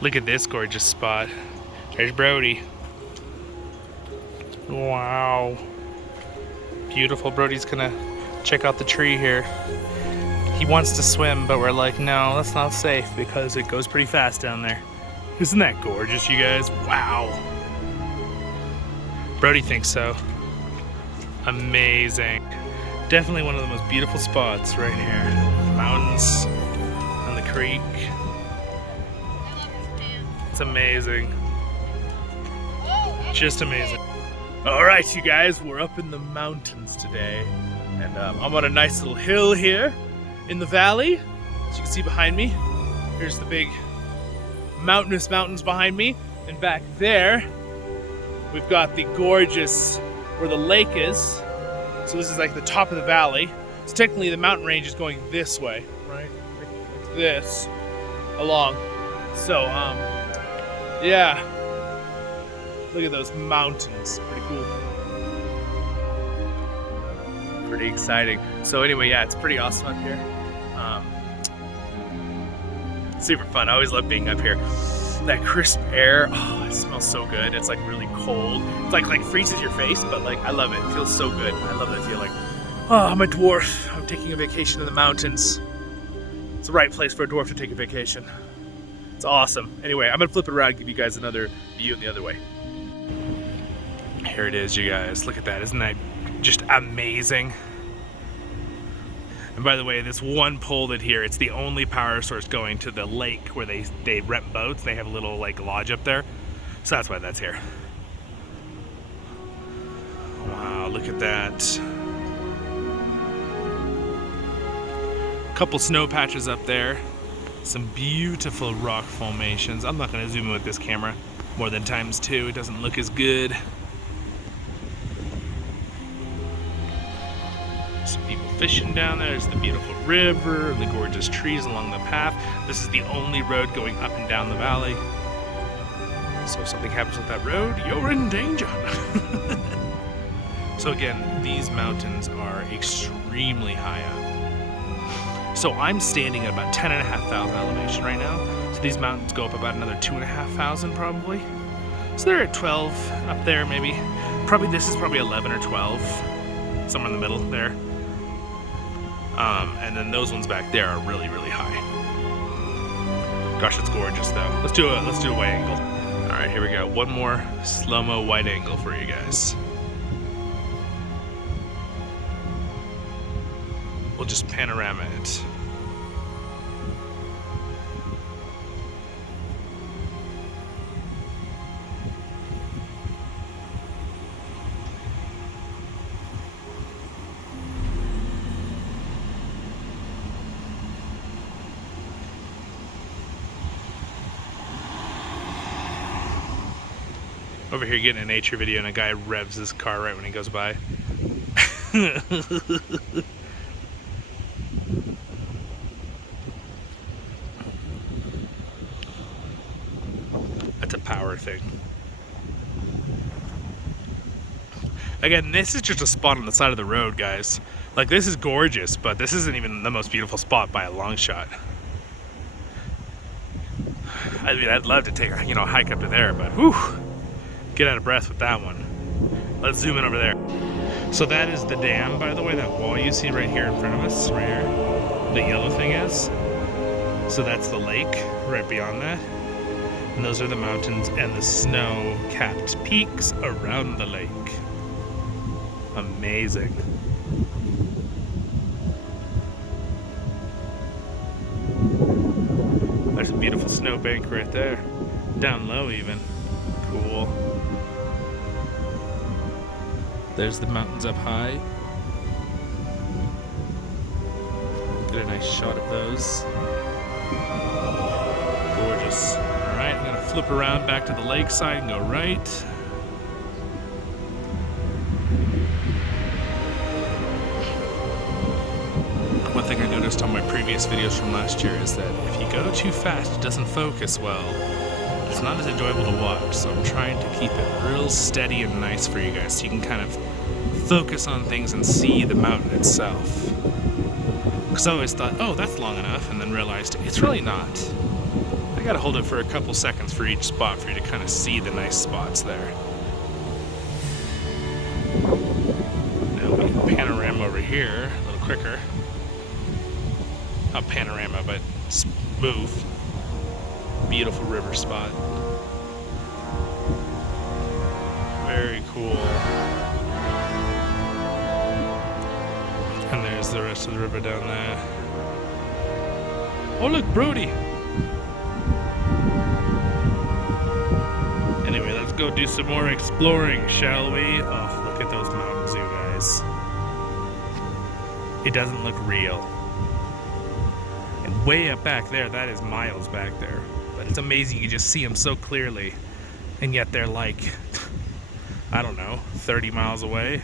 Look at this gorgeous spot. There's Brodie. Wow. Beautiful. Brodie's gonna check out the tree here. He wants to swim, but we're like, no, that's not safe because it goes pretty fast down there. Isn't that gorgeous, you guys? Wow. Brodie thinks so. Amazing. Definitely one of the most beautiful spots right here. Mountains and the creek. It's amazing. Just amazing. All right, you guys, we're up in the mountains today. And I'm on a nice little hill here in the valley. As you can see behind me, here's the big mountainous mountains behind me. And back there, we've got the gorgeous, where the lake is. So this is like the top of the valley. So technically the mountain range is going this way, right? Like this, along. So, yeah. Look at those mountains, pretty cool. Pretty exciting. So anyway, yeah, it's pretty awesome up here. Super fun, I always love being up here. That crisp air, oh, it smells so good. It's like really cold. It's like freezes your face, but like I love it. It feels so good. I love that feeling. Oh, I'm a dwarf. I'm taking a vacation in the mountains. It's the right place for a dwarf to take a vacation. It's awesome. Anyway, I'm gonna flip it around and give you guys another view in the other way. Here it is, you guys. Look at that. Isn't that just amazing? And by the way, this one pole that here, it's the only power source going to the lake where they rent boats. They have a little like lodge up there. So that's why that's here. Wow, look at that. Couple snow patches up there. Some beautiful rock formations. I'm not gonna zoom in with this camera more than ×2. It doesn't look as good. Some people fishing down there. There's the beautiful river, the gorgeous trees along the path. This is the only road going up and down the valley. So if something happens with that road, you're in danger. So again, these mountains are extremely high up. So I'm standing at about 10,500 elevation right now. So these mountains go up about another 2,500 probably. So they're at 12 up there maybe. Probably this is probably 11 or 12, somewhere in the middle there. And then those ones back there are really, really high. Gosh, it's gorgeous though. Let's do a wide angle. All right, here we go. One more slow-mo wide angle for you guys. We'll just panorama it. Over here getting a nature video and a guy revs his car right when he goes by. That's a power thing. Again, this is just a spot on the side of the road, guys. Like, this is gorgeous, but this isn't even the most beautiful spot by a long shot. I mean, I'd love to take a hike up to there, but whew. Get out of breath with that one. Let's zoom in over there. So that is the dam, by the way, that wall you see right here in front of us, right here. The yellow thing is. So that's the lake right beyond that. And those are the mountains and the snow-capped peaks around the lake. Amazing. There's a beautiful snowbank right there. Down low even. Cool. There's the mountains up high. Get a nice shot of those. Gorgeous. Alright, I'm gonna flip around back to the lakeside and go right. One thing I noticed on my previous videos from last year is that if you go too fast, it doesn't focus well. It's not as enjoyable to watch, so I'm trying to keep it real steady and nice for you guys so you can kind of focus on things and see the mountain itself. Because I always thought, oh, that's long enough, and then realized it's really not. I gotta hold it for a couple seconds for each spot for you to kind of see the nice spots there. Now we can panorama over here a little quicker. Not panorama, but smooth. Beautiful river spot. Very cool. And there's the rest of the river down there. Oh look, Brodie! Anyway, let's go do some more exploring, shall we? Oh, look at those mountains, you guys. It doesn't look real. And way up back there, that is miles back there. But it's amazing, you just see them so clearly. And yet they're like, I don't know, 30 miles away.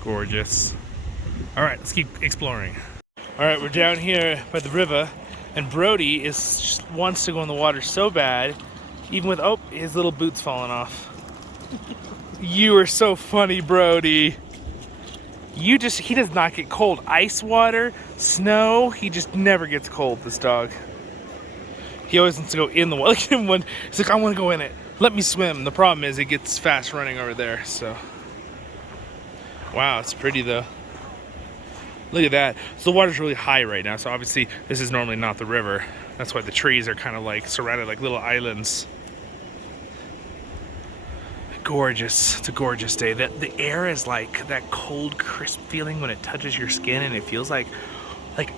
Gorgeous. All right, let's keep exploring. All right, we're down here by the river, and Brodie wants to go in the water so bad, even with, oh, his little boot's falling off. You are so funny, Brodie. He does not get cold. Ice water, snow, he just never gets cold, this dog. He always wants to go in the water. Look at him, he's like, I want to go in it. Let me swim. The problem is it gets fast running over there, so. Wow, it's pretty though. Look at that. So the water's really high right now, so obviously this is normally not the river. That's why the trees are kind of like surrounded like little islands. Gorgeous. It's a gorgeous day. The air is like that cold, crisp feeling when it touches your skin, and it feels like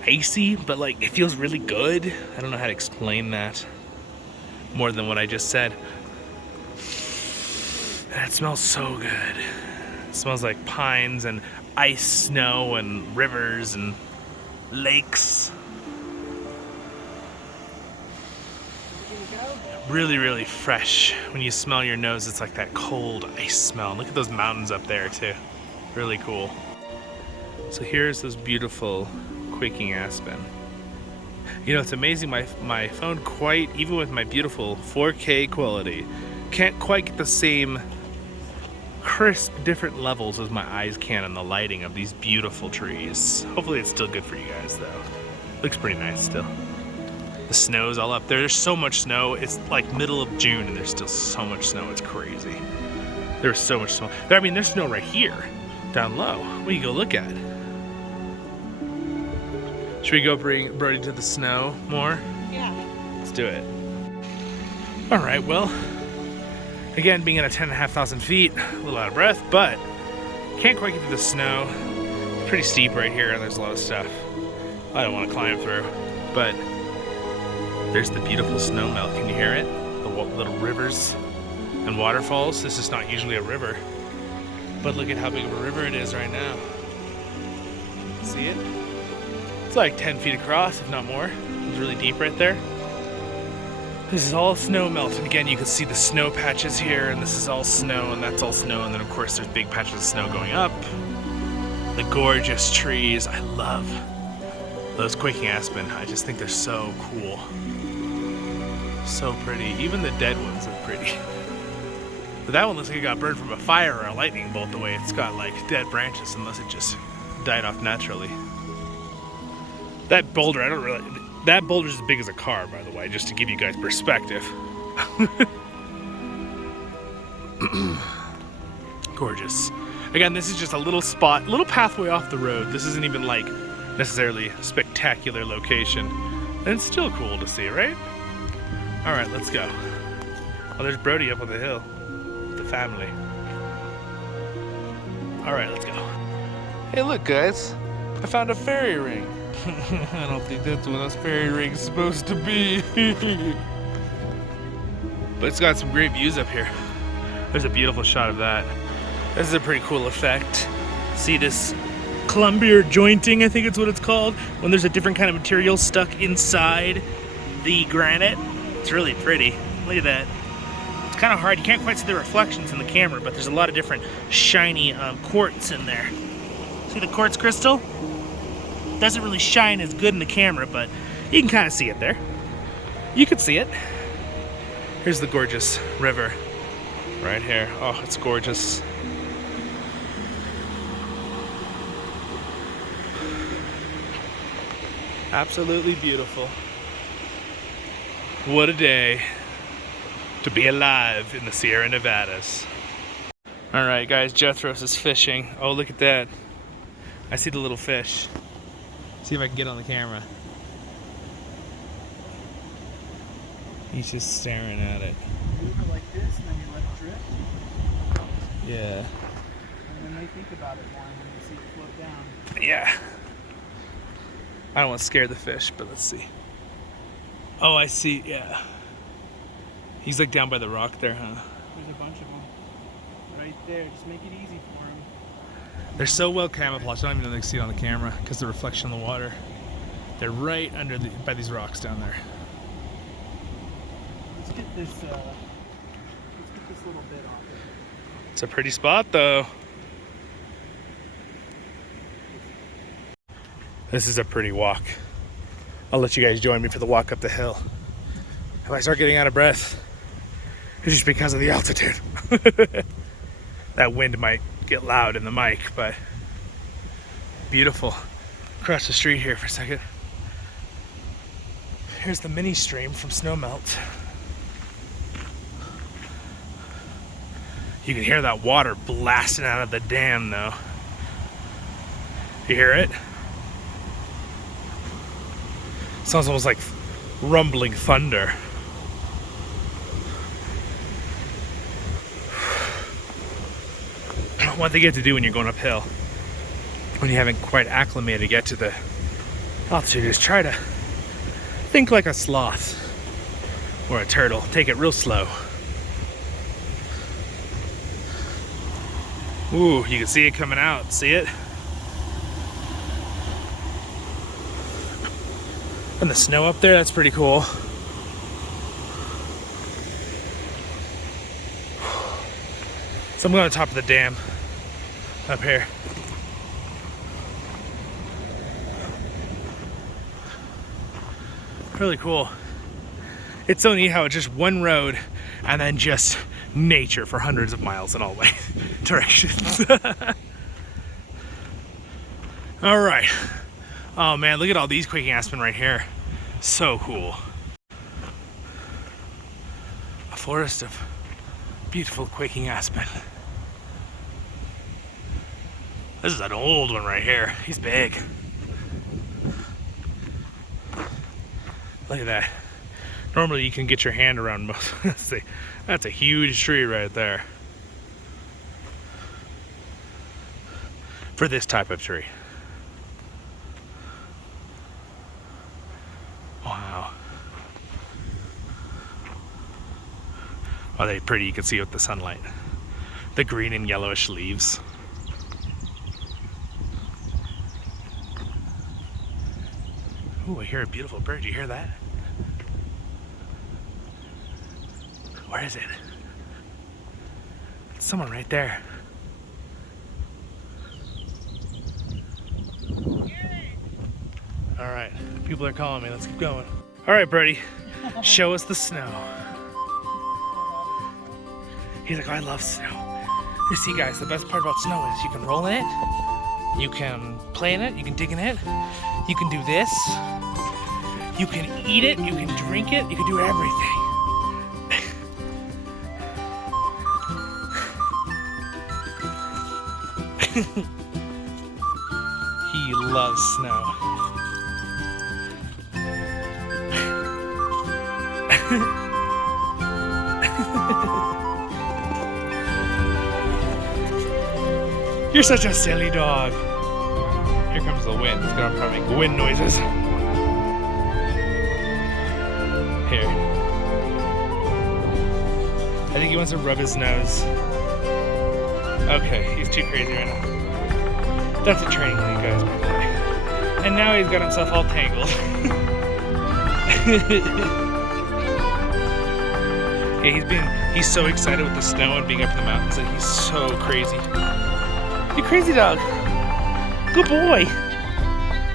icy, but like it feels really good. I don't know how to explain that more than what I just said. And it smells so good. It smells like pines and ice, snow, and rivers and lakes. Really, really fresh. When you smell your nose, it's like that cold ice smell. Look at those mountains up there too. Really cool. So here's those beautiful quaking aspen. You know, it's amazing, my phone even with my beautiful 4K quality, can't quite get the same crisp, different levels as my eyes can in the lighting of these beautiful trees. Hopefully it's still good for you guys though. Looks pretty nice still. The snow's all up there. There's so much snow. It's like middle of June and there's still so much snow. It's crazy. There's so much snow. I mean, there's snow right here, down low. We can go look at. Should we go bring Brodie to the snow more? Yeah. Let's do it. All right, well, again, being at 10,500 feet, a little out of breath, but can't quite get to the snow. It's pretty steep right here, and there's a lot of stuff I don't want to climb through. But there's the beautiful snow melt. Can you hear it? The little rivers and waterfalls. This is not usually a river, but look at how big of a river it is right now. See it? It's like 10 feet across, if not more. It's really deep right there. This is all snow melt, and again, you can see the snow patches here, and this is all snow, and that's all snow, and then of course there's big patches of snow going up. The gorgeous trees. I love those quaking aspen. I just think they're so cool. So pretty. Even the dead ones are pretty. But that one looks like it got burned from a fire or a lightning bolt, the way it's got like dead branches, unless it just died off naturally. That boulder, that boulder's as big as a car, by the way, just to give you guys perspective. Gorgeous. Again, this is just a little spot, little pathway off the road. This isn't even like necessarily a spectacular location. And it's still cool to see, right? All right, let's go. Oh, there's Brodie up on the hill with the family. All right, let's go. Hey, look, guys. I found a fairy ring. I don't think that's what a fairy ring's supposed to be. But it's got some great views up here. There's a beautiful shot of that. This is a pretty cool effect. See this clumpier jointing, I think it's what it's called, when there's a different kind of material stuck inside the granite. It's really pretty. Look at that. It's kind of hard. You can't quite see the reflections in the camera, but there's a lot of different shiny quartz in there. See the quartz crystal? Doesn't really shine as good in the camera, but you can kind of see it there. You can see it. Here's the gorgeous river right here. Oh, it's gorgeous. Absolutely beautiful. What a day to be alive in the Sierra Nevadas. All right, guys, Jethros is fishing. Oh, look at that. I see the little fish. See if I can get on the camera. He's just staring at it. You move it like this and then you let it drift. Yeah. And then they think about it more when they see it float down. Yeah. I don't want to scare the fish, but let's see. Oh, I see, yeah. He's like down by the rock there, huh? There's a bunch of them right there. Just make it easy for him. They're so well camouflaged, I don't even know they can see it on the camera because of the reflection of the water. They're right under by these rocks down there. Let's get this little bit off it. It's a pretty spot, though. This is a pretty walk. I'll let you guys join me for the walk up the hill. If I start getting out of breath, it's just because of the altitude. That wind might get loud in the mic, but beautiful. Across the street here for a second. Here's the mini stream from Snowmelt. You can hear that water blasting out of the dam, though. You hear it? Sounds almost like rumbling thunder. What they get to do when you're going uphill, when you haven't quite acclimated yet to the altitude, is try to think like a sloth or a turtle. Take it real slow. Ooh, you can see it coming out. See it? And the snow up there, that's pretty cool. So I'm going to the top of the dam up here. Really cool. It's so neat how it's just one road and then just nature for hundreds of miles in all directions. All right. Oh man, look at all these quaking aspen right here. So cool. A forest of beautiful quaking aspen. This is an old one right here. He's big. Look at that. Normally you can get your hand around most. That's a huge tree right there. For this type of tree. Wow. Are they pretty? You can see with the sunlight. The green and yellowish leaves. Ooh, I hear a beautiful bird. Do you hear that? Where is it? It's someone right there. All right, people are calling me. Let's keep going. All right, Brody, show us the snow. He's like, oh, I love snow. You see, guys, the best part about snow is you can roll in it, you can play in it, you can dig in it, you can do this, you can eat it, you can drink it, you can do everything. He loves snow. You're such a silly dog. Here comes the wind. It's gonna probably make wind noises. Here. I think he wants to rub his nose. Okay, he's too crazy right now. That's a training lead, guys, by the way. And now he's got himself all tangled. Yeah, he's so excited with the snow and being up in the mountains that he's so crazy. You crazy dog. Good boy.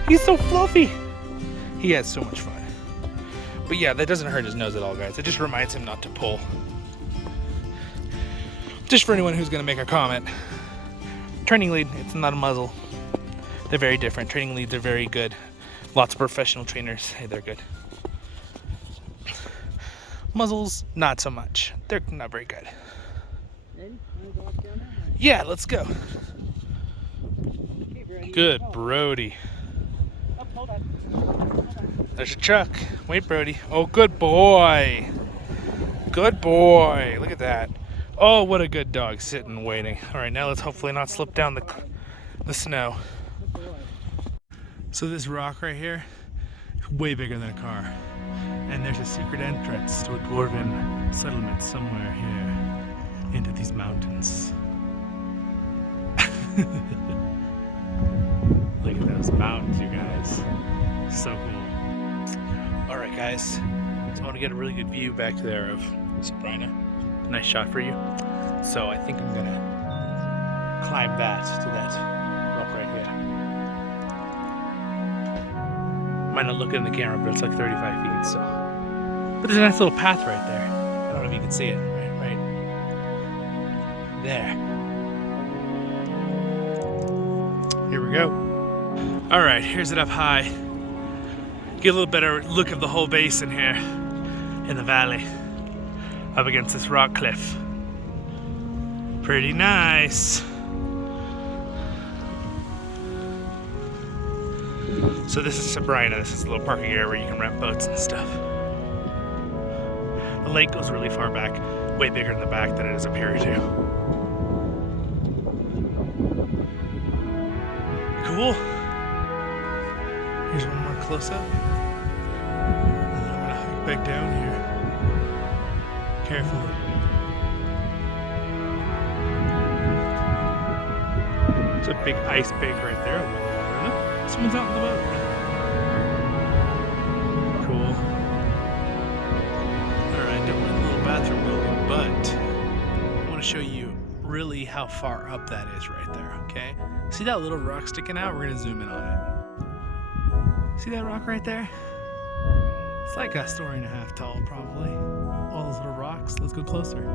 He's so fluffy. He has so much fun. But yeah, that doesn't hurt his nose at all, guys. It just reminds him not to pull. Just for anyone who's going to make a comment. Training lead, it's not a muzzle. They're very different. Training leads are very good Lots of professional trainers. Hey, they're good. Muzzles, not so much. They're not very good. Ready? Wanna go up down there? Yeah, let's go. Okay, Brody. Good, Oh. Brodie. Oh, hold on. Hold on. There's a truck. Wait, Brodie. Oh, good boy. Good boy. Look at that. Oh, what a good dog, sitting and waiting. All right, now let's hopefully not slip down the snow. Good boy. So this rock right here, way bigger than a car. And there's a secret entrance to a dwarven settlement somewhere here into these mountains. Look at those mountains, you guys. So cool. All right, guys. So I want to get a really good view back there of Sabrina. Nice shot for you. So I think I'm gonna climb that to that rock right here. Might not look in the camera, but it's like 35 feet. So, but there's a nice little path right there. I don't know if you can see it. Right there. Here we go. All right, here's it up high. Get a little better look of the whole basin here in the valley, up against this rock cliff. Pretty nice. So this is Sabrina. This is a little parking area where you can rent boats and stuff. The lake goes really far back, way bigger in the back than it is up here too. Cool. Here's one more close up. And then I'm gonna hike back down here. Carefully. There's a big ice bank right there on the water. Look, someone's out in the boat. Cool. Alright, don't mind the little bathroom building, but I want to show you really how far up that is right there, okay? See that little rock sticking out? We're going to zoom in on it. See that rock right there? It's like a story and a half tall, probably. All those little rocks. Let's go closer.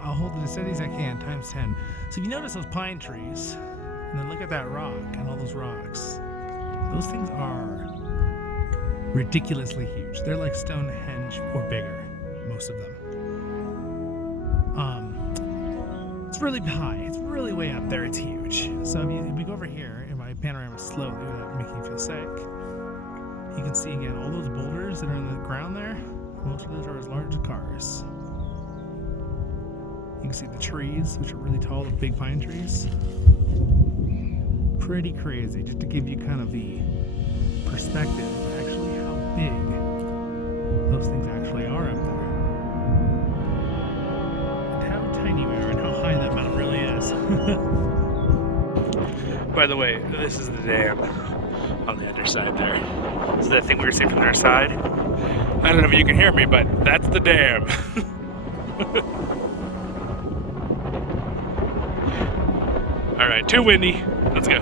I'll hold it as steady as I can, times 10. So if you notice those pine trees, and then look at that rock and all those rocks, those things are ridiculously huge. They're like Stonehenge or bigger, most of them. It's really high. It's really way up there. It's huge. So if we go over here, if I panorama slowly without making you feel sick, you can see again all those boulders that are in the ground there. Most of those are as large as cars. You can see the trees, which are really tall, the big pine trees. Pretty crazy, just to give you kind of the perspective of actually how big those things actually are up there. And how tiny we are and how high that mountain really is. By the way, this is the dam on the other side there. So that thing we were seeing from their side. I don't know if you can hear me, but that's the dam. All right, too windy. Let's go.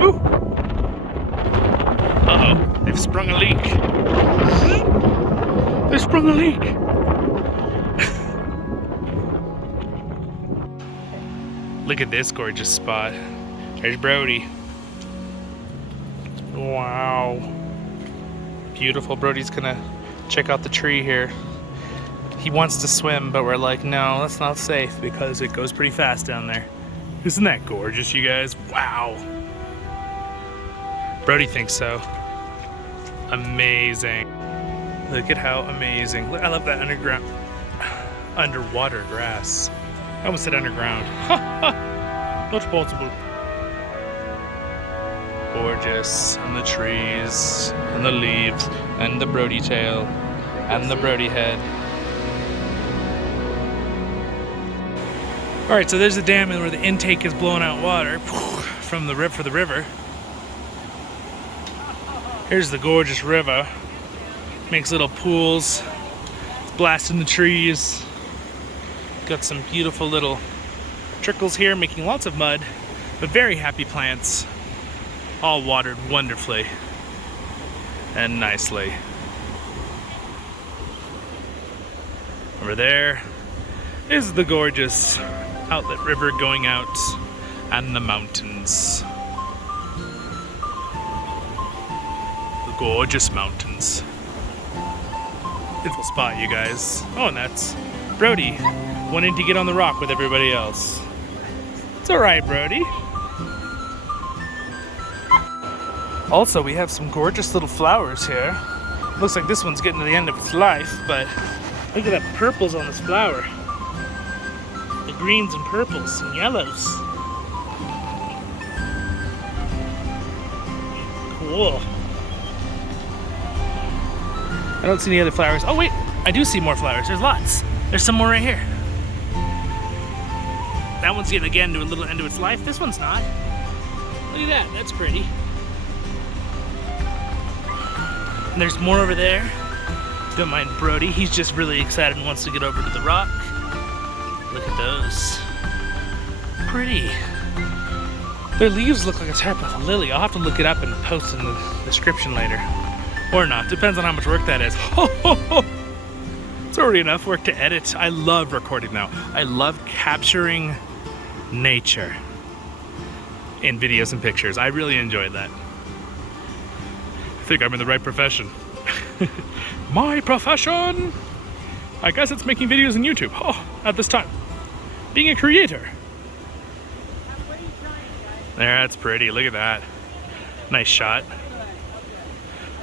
Woo! Uh-oh, they've sprung a leak. They sprung a leak. Look at this gorgeous spot. There's Brodie. Wow. Beautiful. Brodie's gonna check out the tree here. He wants to swim, but we're like, no, that's not safe because it goes pretty fast down there. Isn't that gorgeous, you guys? Wow. Brodie thinks so. Amazing. Look at how amazing. Look, I love that underwater grass. I almost said underground. Not possible. Gorgeous. And the trees, and the leaves, and the Brodie tail, and the Brodie head. All right, so there's a dam where the intake is blowing out water from the river. Here's the gorgeous river. Makes little pools. It's blasting the trees. Got some beautiful little trickles here, making lots of mud, but very happy plants. All watered wonderfully and nicely. Over there is the gorgeous outlet river going out and the mountains. gorgeous mountains. Beautiful spot, you guys. Oh, and that's Brodie wanting to get on the rock with everybody else. It's alright, Brodie. Also, we have some gorgeous little flowers here. Looks like this one's getting to the end of its life, but look at that purples on this flower. The greens and purples and yellows. Cool. I don't see any other flowers. Oh wait, I do see more flowers. There's lots. There's some more right here. That one's getting again to a little end of its life. This one's not. Look at that, that's pretty. And there's more over there. Don't mind Brodie, he's just really excited and wants to get over to the rock. Look at those. Pretty. Their leaves look like a type of lily. I'll have to look it up and post in the description later. Or not, depends on how much work that is. It's already enough work to edit. I love recording now. I love capturing nature in videos and pictures. I really enjoyed that. I think I'm in the right profession. My profession! I guess it's making videos on YouTube. Oh, at this time. Being a creator. There, that's pretty. Look at that. Nice shot.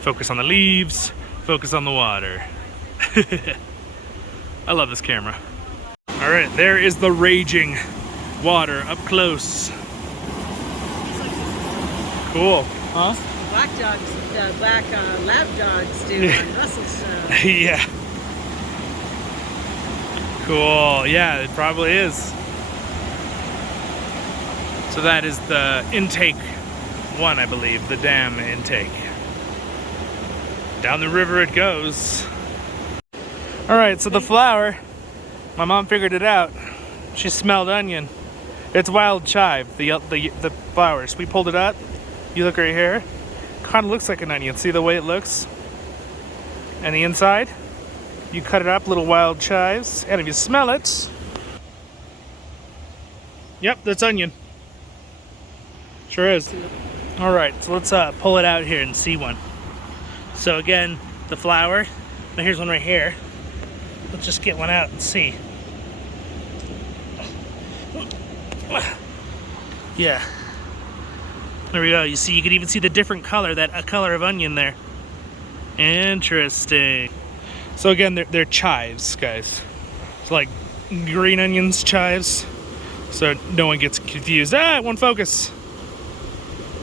Focus on the leaves. Focus on the water. I love this camera. All right, there is the raging water up close. Cool. Huh? Black lab dogs do on Russell's show. Yeah. Cool. Yeah, it probably is. So that is the intake one, I believe, the dam intake. Down the river it goes. All right, so the flower, my mom figured it out. She smelled onion. It's wild chive, the flowers. We pulled it up. You look right here. Kind of looks like an onion. See the way it looks? And the inside, you cut it up, little wild chives. And if you smell it, yep, that's onion. Sure is. All right, so let's pull it out here and see one. So again, the flower. Now here's one right here. Let's just get one out and see. Yeah. There we go. You see, you can even see the different color, that color of onion there. Interesting. So again, they're chives, guys. It's like green onions, chives. So no one gets confused. Ah, it won't focus.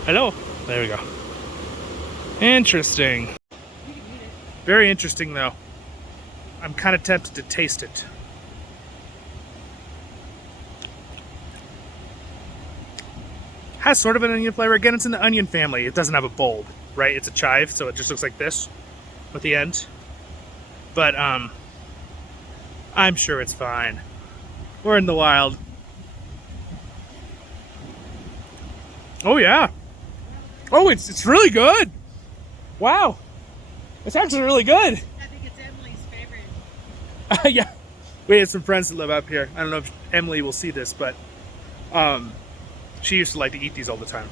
Hello. There we go. Interesting. Very interesting, though. I'm kind of tempted to taste it. Has sort of an onion flavor. Again, it's in the onion family. It doesn't have a bulb, right? It's a chive, so it just looks like this with the end. But I'm sure it's fine. We're in the wild. Oh yeah. Oh, it's really good. Wow. It's actually really good. I think it's Emily's favorite. Yeah. We had some friends that live up here. I don't know if Emily will see this, but she used to like to eat these all the time.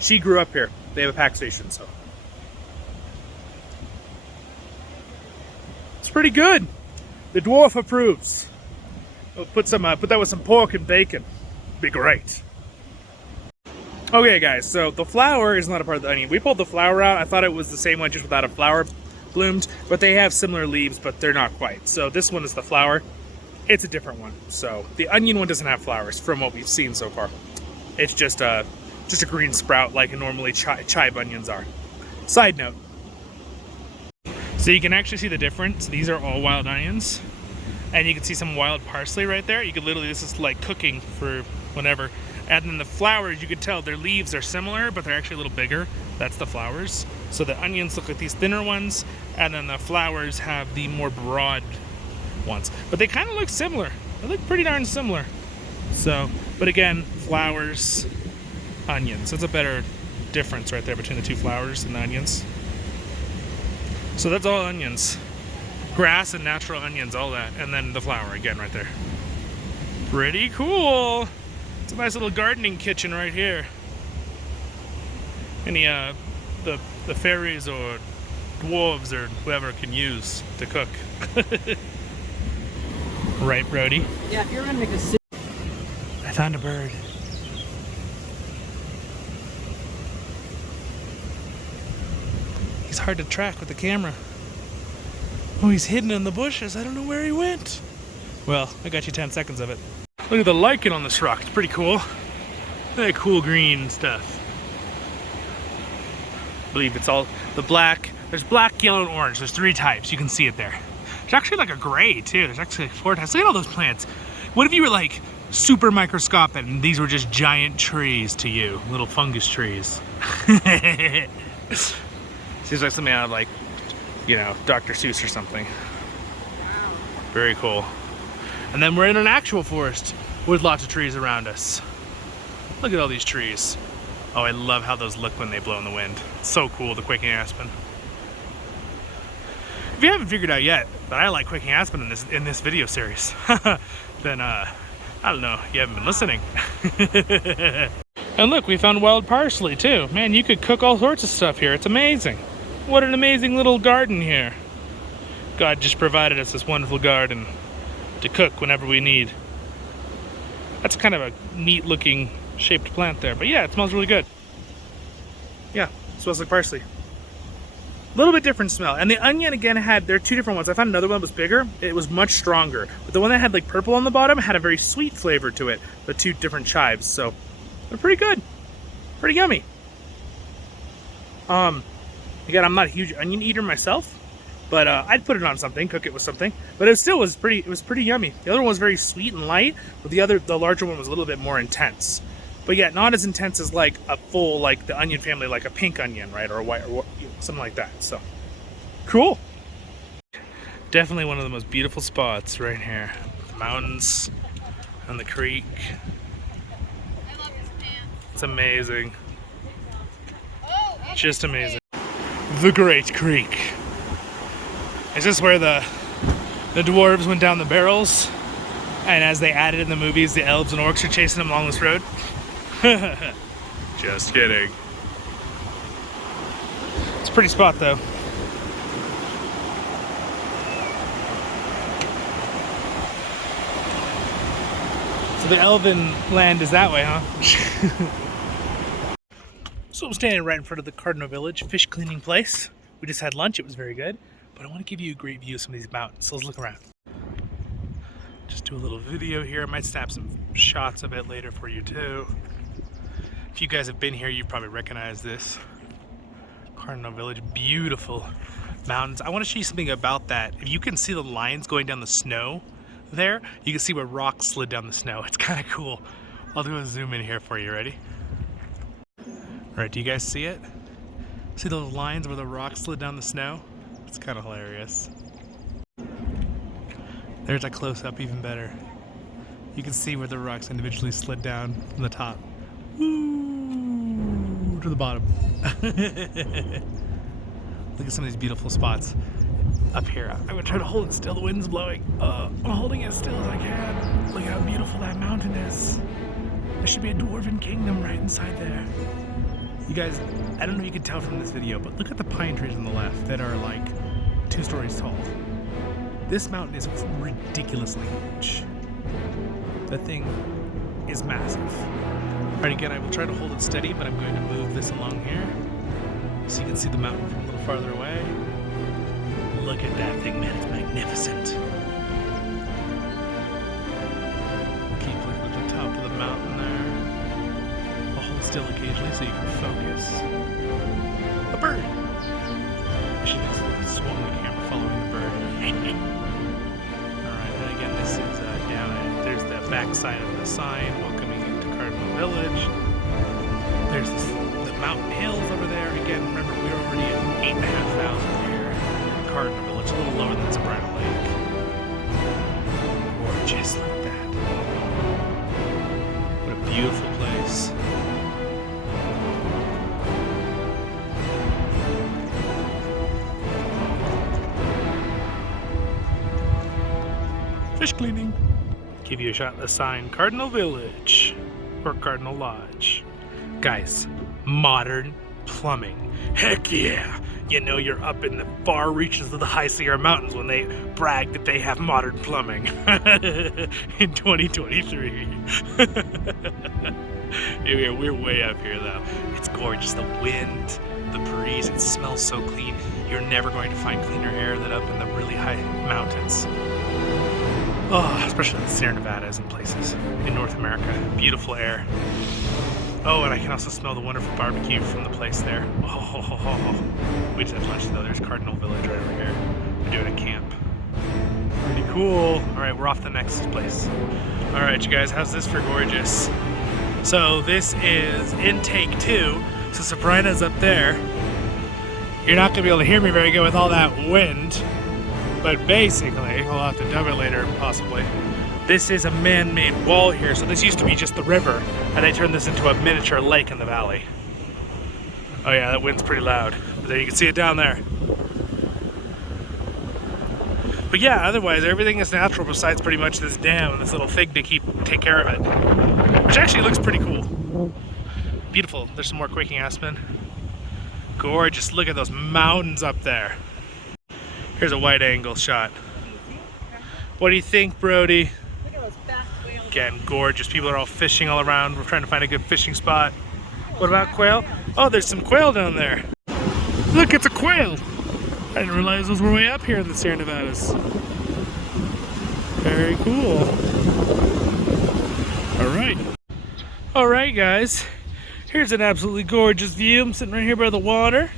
She grew up here. They have a pack station, so. It's pretty good. The dwarf approves. We'll put that with some pork and bacon. Be great. Okay, guys, so the flower is not a part of the onion. We pulled the flower out. I thought it was the same one, just without a flower bloomed, but they have similar leaves, but they're not quite. So this one is the flower. It's a different one. So the onion one doesn't have flowers from what we've seen so far. It's just a green sprout like normally chive onions are. Side note. So you can actually see the difference. These are all wild onions. And you can see some wild parsley right there. You could literally, this is like cooking for whenever. And then the flowers, you could tell their leaves are similar, but they're actually a little bigger. That's the flowers. So the onions look like these thinner ones, and then the flowers have the more broad ones. But they kind of look similar. They look pretty darn similar. So, but again, flowers, onions. That's a better difference right there between the two flowers and the onions. So that's all onions. Grass and natural onions, all that. And then the flower again right there. Pretty cool. It's a nice little gardening kitchen right here. And the the fairies or dwarves or whoever can use to cook. Right, Brody? Yeah, if you're gonna make a soup. I found a bird. He's hard to track with the camera. Oh, he's hidden in the bushes. I don't know where he went. Well, I got you 10 seconds of it. Look at the lichen on this rock. It's pretty cool. That cool green stuff. I believe it's all the black. There's black, yellow, and orange. There's 3 types. You can see it there. There's actually like a gray too. There's actually 4 types. Look at all those plants. What if you were like super microscopic and these were just giant trees to you? Little fungus trees. Seems like something out of like, you know, Dr. Seuss or something. Very cool. And then we're in an actual forest with lots of trees around us. Look at all these trees. Oh, I love how those look when they blow in the wind. It's so cool, the quaking aspen. If you haven't figured out yet that I like quaking aspen in this video series, then I don't know, you haven't been listening. And look, we found wild parsley too. Man, you could cook all sorts of stuff here. It's amazing. What an amazing little garden here. God just provided us this wonderful garden to cook whenever we need. That's kind of a neat looking shaped plant there, but yeah, it smells really good. Yeah, it smells like parsley. A little bit different smell. And the onion again there are 2 different ones. I found another one was bigger. It was much stronger. But the one that had like purple on the bottom had a very sweet flavor to it. The 2 different chives. So they're pretty good. Pretty yummy. Again, I'm not a huge onion eater myself, but I'd put it on something, cook it with something. But it still was pretty yummy. The other one was very sweet and light, but the larger one was a little bit more intense. But yet not as intense as like a full, like the onion family, like a pink onion, right? Or a white, or something like that. So, cool. Definitely one of the most beautiful spots right here. The mountains and the creek. I love his pants. It's amazing. Just amazing. The Great Creek. Is this where the dwarves went down the barrels? And as they added in the movies, the elves and orcs are chasing them along this road? Just kidding. It's a pretty spot though. So the elven land is that way, huh? So I'm standing right in front of the Cardinal Village, fish cleaning place. We just had lunch, it was very good. But I want to give you a great view of some of these mountains, so let's look around. Just do a little video here. I might snap some shots of it later for you too. If you guys have been here, you probably recognize this. Cardinal Village, beautiful mountains. I want to show you something about that. If you can see the lines going down the snow there, you can see where rocks slid down the snow. It's kind of cool. I'll do a zoom in here for you, ready? All right, do you guys see it? See those lines where the rocks slid down the snow? It's kind of hilarious. There's a close-up, even better. You can see where the rocks individually slid down from the top. Woo, to the bottom. Look at some of these beautiful spots up here. I'm gonna try to hold it still, the wind's blowing. I'm holding it as still as I can. Look how beautiful that mountain is. There should be a dwarven kingdom right inside there. You guys, I don't know if you can tell from this video, but look at the pine trees on the left that are like 2 stories tall. This mountain is ridiculously huge. That thing is massive. All right, again, I will try to hold it steady, but I'm going to move this along here so you can see the mountain from a little farther away. Look at that thing, man, it's magnificent. Keep looking at the top of the mountain there. I'll hold still occasionally so you can focus. A bird! I should just swung the camera following the bird. Alright, and again, this is down there's the back side of the sign welcoming you to Cardinal Village. There's the mountain hills over there. Again, remember, we were already at 8,500 here in Cardinal Village, a little lower than Sobrano Lake. Gorgeous like that. What a beautiful place. Fish cleaning. Give you a shot of the sign, Cardinal Village or Cardinal Lodge. Guys, modern plumbing. Heck yeah! You know you're up in the far reaches of the High Sierra Mountains when they brag that they have modern plumbing in 2023. Yeah, we're way up here though. It's gorgeous. The wind, the breeze, it smells so clean. You're never going to find cleaner air than up in the really high mountains. Oh, especially in the Sierra Nevadas and places in North America. Beautiful air. Oh, and I can also smell the wonderful barbecue from the place there. Oh. We just had lunch though. There's Cardinal Village right over here. We're doing a camp. Pretty cool. All right, we're off to the next place. All right, you guys, how's this for gorgeous? So this is intake 2. So Sabrina's up there. You're not gonna be able to hear me very good with all that wind, but basically, I'll have to dub it later possibly. This is a man-made wall here. So this used to be just the river, and they turned this into a miniature lake in the valley. Oh yeah, that wind's pretty loud. But there you can see it down there. But yeah, otherwise everything is natural besides pretty much this dam and this little thing to take care of it. Which actually looks pretty cool. Beautiful. There's some more quaking aspen. Gorgeous. Look at those mountains up there. Here's a wide angle shot. What do you think, Brodie? Look at those fat whales. Again, gorgeous. People are all fishing all around. We're trying to find a good fishing spot. What about quail? Oh, there's some quail down there. Look, it's a quail. I didn't realize those were way up here in the Sierra Nevadas. Very cool. All right, guys. Here's an absolutely gorgeous view. I'm sitting right here by the water.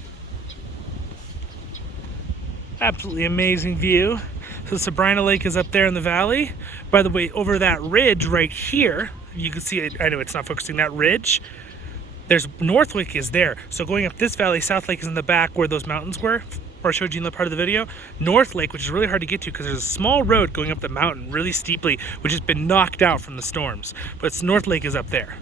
Absolutely amazing view. So Sabrina Lake is up there in the valley. By the way, over that ridge right here, you can see it. I know it's not focusing, that ridge. There's North Lake is there. So going up this valley, South Lake is in the back where those mountains were, or I showed you in the part of the video. North Lake, which is really hard to get to because there's a small road going up the mountain really steeply, which has been knocked out from the storms. But North Lake is up there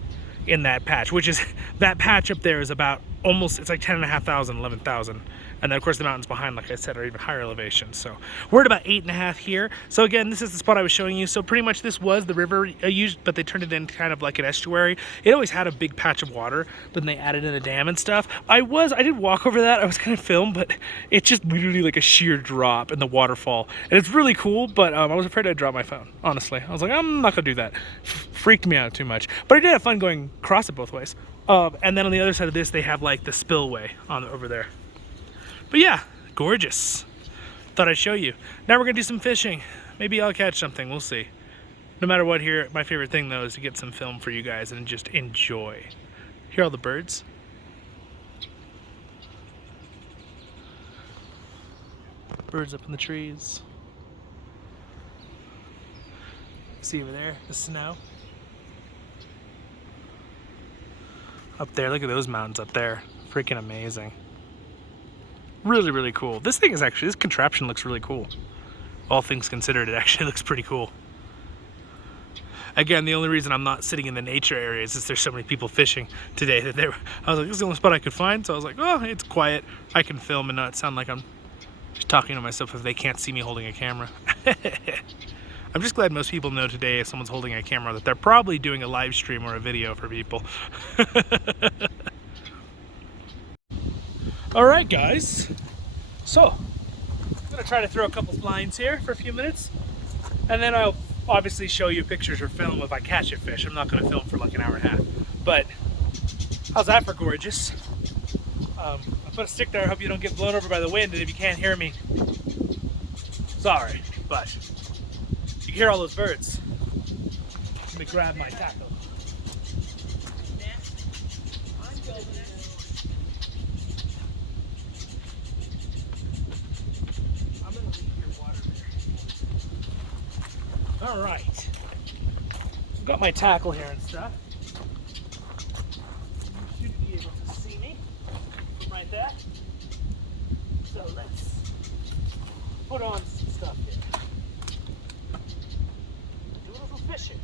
in that patch, which is, that patch up there is about almost, it's like 10,500, 11,000. And then of course the mountains behind, like I said, are even higher elevations. So we're at about 8.5 here. So again, this is the spot I was showing you. So pretty much this was the river used, but they turned it into kind of like an estuary. It always had a big patch of water, but then they added in a dam and stuff. I did walk over that. I was gonna film, but it's just literally like a sheer drop in the waterfall. And it's really cool, but I was afraid I'd drop my phone, honestly. I was like, I'm not gonna do that. Freaked me out too much. But I did have fun going across it both ways. And then on the other side of this, they have like the spillway over there. But yeah, gorgeous. Thought I'd show you. Now we're gonna do some fishing. Maybe I'll catch something, we'll see. No matter what here, my favorite thing though is to get some film for you guys and just enjoy. Hear all the birds? Birds up in the trees. See over there, the snow. Up there, look at those mountains up there. Freaking amazing. Really, really cool. This thing is actually, this contraption looks really cool. All things considered, it actually looks pretty cool. Again, the only reason I'm not sitting in the nature areas is there's so many people fishing today that I was like, this is the only spot I could find. So I was like, oh, it's quiet. I can film and not sound like I'm just talking to myself if they can't see me holding a camera. I'm just glad most people know today if someone's holding a camera that they're probably doing a live stream or a video for people. All right, guys. So, I'm gonna try to throw a couple blinds here for a few minutes, and then I'll obviously show you pictures or film if I catch a fish. I'm not gonna film for like an hour and a half, but how's that for gorgeous? I put a stick there. I hope you don't get blown over by the wind, and if you can't hear me, sorry, but you can hear all those birds. Let me grab my tackle. All right, I've got my tackle here and stuff. You should be able to see me from right there. So let's put on some stuff here. Do a little fishing.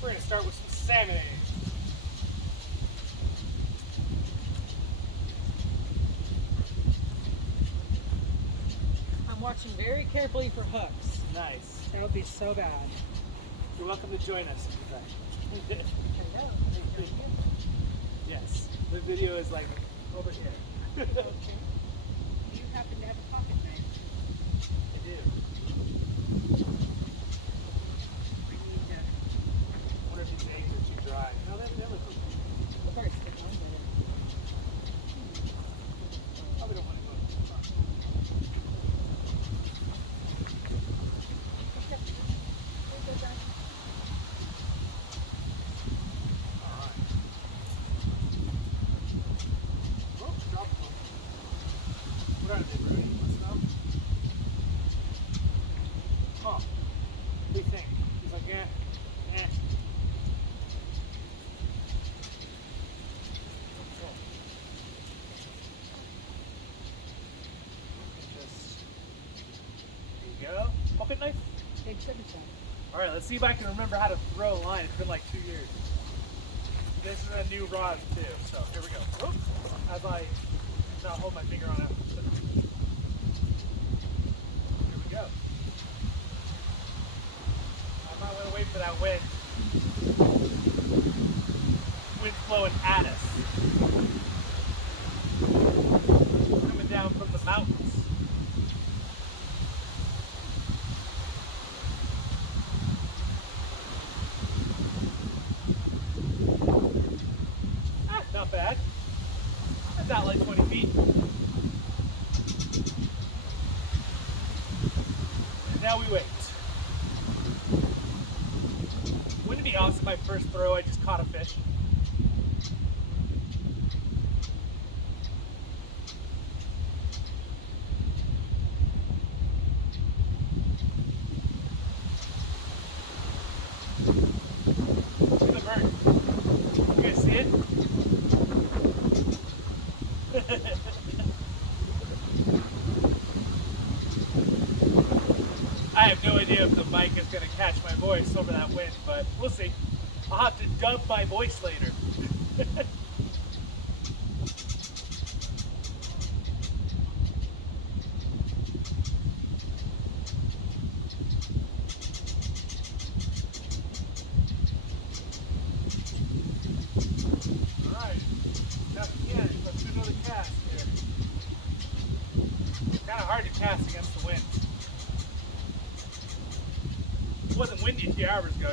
We're gonna start with some salmon. watching very carefully for hooks. Nice. That would be so bad. You're welcome to join us. Yes. The video is like over here. Okay. You happen to have a pocket knife. I do. We need to. I wonder if these eggs are too dry. No, they look okay. We'll probably stick on with it. Probably don't want to go. Alright. Oh, drop them. What are they, Brody? What's up? Huh. What do you think? He's like, eh. There you go. Pocket knife? Big sugar shot. Alright, let's see if I can remember how to throw a line. It's been like 2 years. This is a new rod too, so here we go. Oops. As I not hold my finger on it. Here we go. I might want to wait for that wind. Wind's blowing at us. Coming down from the mountains. Not bad. That's out like 20 feet. And now we wait. Wouldn't it be awesome my first throw I just caught a fish? Look at the bird. You guys see it? I have no idea if the mic is going to catch my voice over that wind, but we'll see. I'll have to dub my voice later. Alright, nothing yet. Let's do another cast here. It's kind of hard to cast against the wind. It wasn't windy a few hours ago.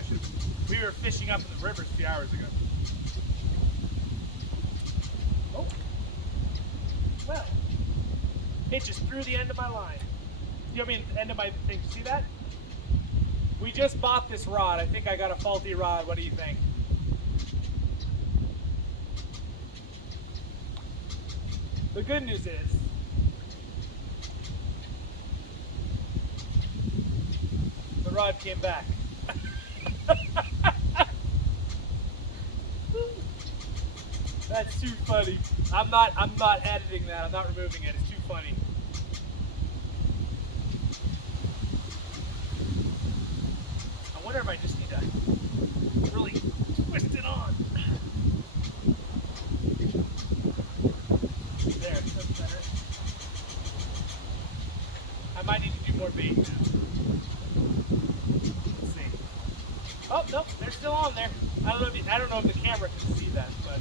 We were fishing up in the rivers a few hours ago. Oh. Well, it just threw the end of my line. You know what I mean? The end of my thing. See that? We just bought this rod. I think I got a faulty rod. What do you think? The good news is, the rod came back. That's too funny. I'm not editing that. I'm not removing it. It's too funny. I wonder if I just need to really twist it on. There, that's better. I might need to do more bait now. Let's see. Oh, nope, they're still on there. I don't know if the camera can see that, but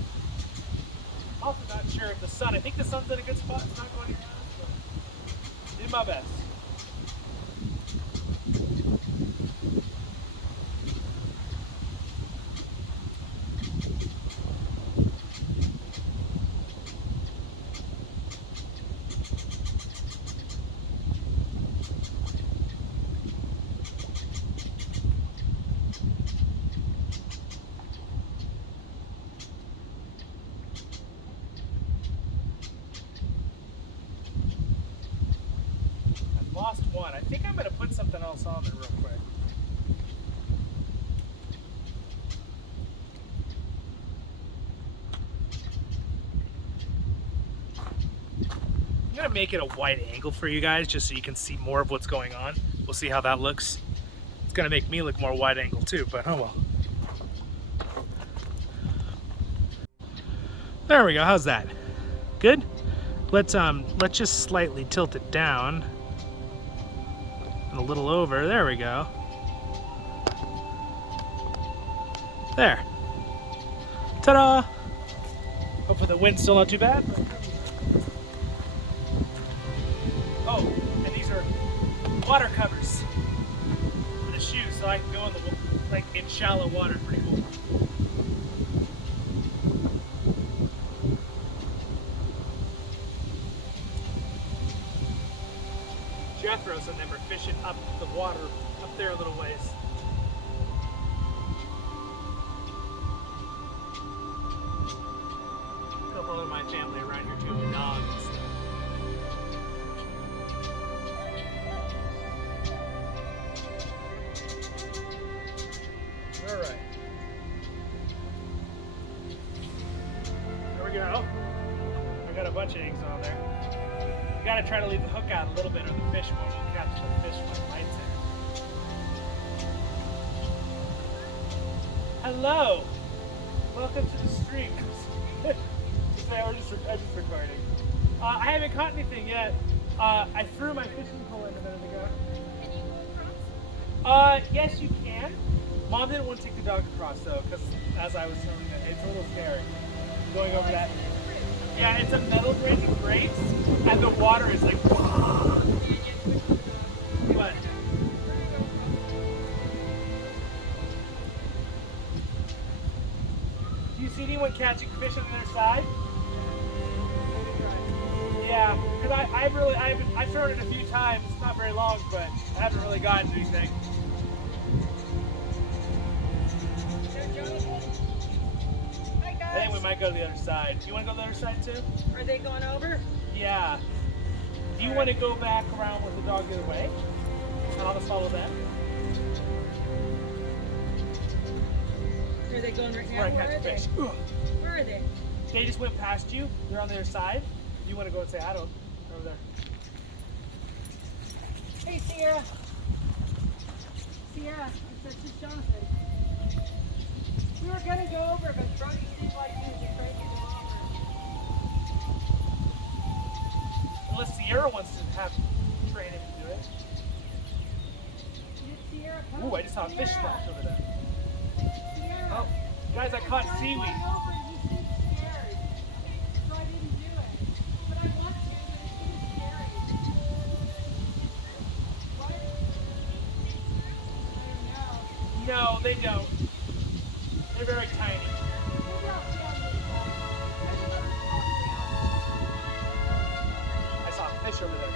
I'm also not sure if the sun. I think the sun's in a good spot. It's not going around, so did my best. Lost one. I think I'm going to put something else on there real quick. I'm going to make it a wide angle for you guys just so you can see more of what's going on. We'll see how that looks. It's going to make me look more wide angle too, but oh well. There we go. How's that? Good? Let's just slightly tilt it down. And a little over. There we go. There. Ta-da! Hopefully the wind's still not too bad. Oh, and these are water covers for the shoes, so I can go in the in shallow water. Pretty cool. Jethros and them are fishing up the water up there a little ways. A couple of my family around here too, with dogs and stuff. All right. There we go. I got a bunch of eggs on there. You gotta try to leave the hook out a little bit or the fish won't catch the fish when it bites it. Hello! Welcome to the stream. I'm just recording. I haven't caught anything yet. I threw my fishing pole in a minute ago. Can you go across? Yes you can. Mom didn't want to take the dog across though, because as I was telling you, it's a little scary going over that. Yeah, it's a metal bridge with grates, and the water is like, what? Do you see anyone catching fish on the other side? Yeah, because I've thrown it a few times. It's not very long, but I haven't really gotten anything. I think we might go to the other side. Do you want to go to the other side too? Are they going over? Yeah. Do you want to go back around with the dog the other way? And I'll just follow them. Are they going right now? Where I catch fish. Ugh. Where are they? They just went past you. They're on the other side. You want to go and say hi to them over there? Hey, Sierra. Sierra, it's just Jonathan. We were gonna go over, but Brodie seemed like he was afraid to go over. Unless Sierra wants to have training to do it. Sierra, come. Ooh, I just saw a fish splash over there. Sierra. Oh, guys, I caught Brodie seaweed. went over and he seemed scared. So I didn't do it. But I want to, but it seemed scary. What? I don't know. No, they don't. They're very tiny. Maybe I'll see on this side. Maybe let me walk down. I saw a fish over there.